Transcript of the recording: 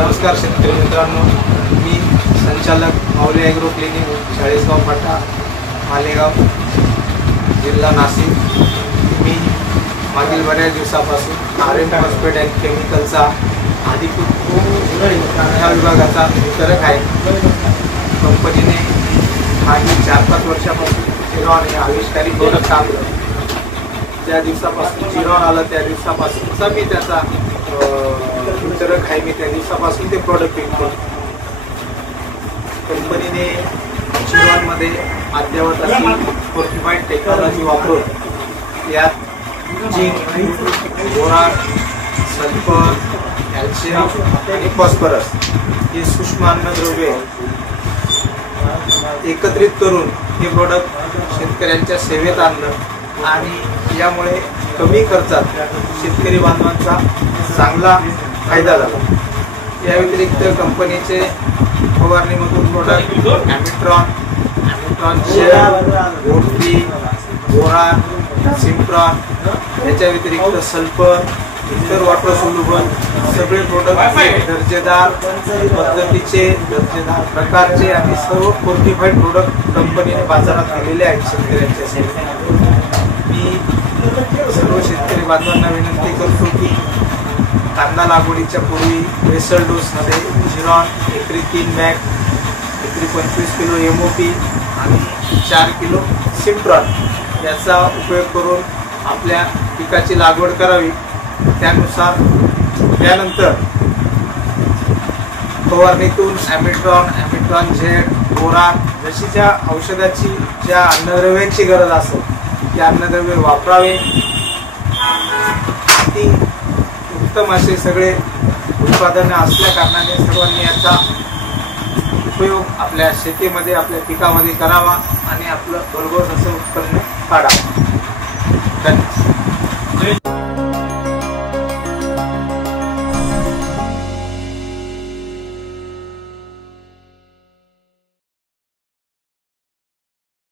नमस्कार शेतकरी मित्रांनो, मी संचालक माऊली ॲग्रो क्लिनिक, चाळीसगाव फाटा, मालेगाव, जिल्हा नाशिक. मी मागील बऱ्याच दिवसापासून RM फॉस्फेट अँड केमिकलचा अधिकृत ह्या विभागाचा वितरक आहे. कंपनीने मागील 4-5 वर्षापासून चिरॉन हे आविष्कारी प्रोडक्ट आणलं. ज्या दिवसापासून चिरॉन आलं त्या दिवसापासूनचा मी त्याचा वितरक आहे. मी त्या दिवसापासून ते प्रोडक्ट विकतो. कंपनीने चिरॉनमध्ये अद्ययावत अशी फोर्टिफाईड टेक्नॉलॉजी वापरून यात झिंक, बोरान, सल्फर, कॅल्शियम आणि फॉस्फरस ही सूक्ष्म अन्नद्रव्ये एकत्रित करून हे प्रोडक्ट शेतकऱ्यांच्या सेवेत आणलं आणि यामुळे कमी खर्चात शेतकरी बांधवांचा चांगला फायदा झाला. या व्यतिरिक्त कंपनीचे फवारणीमधून प्रोडक्ट ॲमिट्रॉन शेअर, गोट्री, बोरान, सिम्प्रॉन, याच्या व्यतिरिक्त सल्फर, इतर वॉटर सोल्युबल सगळे प्रोडक्ट दर्जेदार पद्धतीचे, दर्जेदार प्रकारचे आणि सर्व फोर्टिफाईड प्रोडक्ट कंपनीने बाजारात केलेले आहेत शेतकऱ्यांच्या सेवेत. मी सर्व शेतकरी बांधवांना विनंती करतो की कांदा लागवडीच्या पूर्वी बेसल डोसमध्ये चिरॉन एकरी 3 बॅग, एकरी 25 किलो MOP आणि 4 किलो सिम्प्रॉन याचा उपयोग करून आपल्या पिकाची लागवड करावी. त्यानंतर फवारणीतून ॲमिट्रॉन झेड, बोरान जशी ज्या औषधाची ज्या अन्नद्रव्यांची गरज असेल ते अन्नद्रव्ये वापरावे. ती उत्तम असे सगळे उत्पादने असल्या कारणाने सर्वांनी याचा उपयोग आपल्या शेतीमध्ये, आपल्या पिकामध्ये करावा आणि आपलं भरघोस असं उत्पन्न काढावं. धन्यवाद.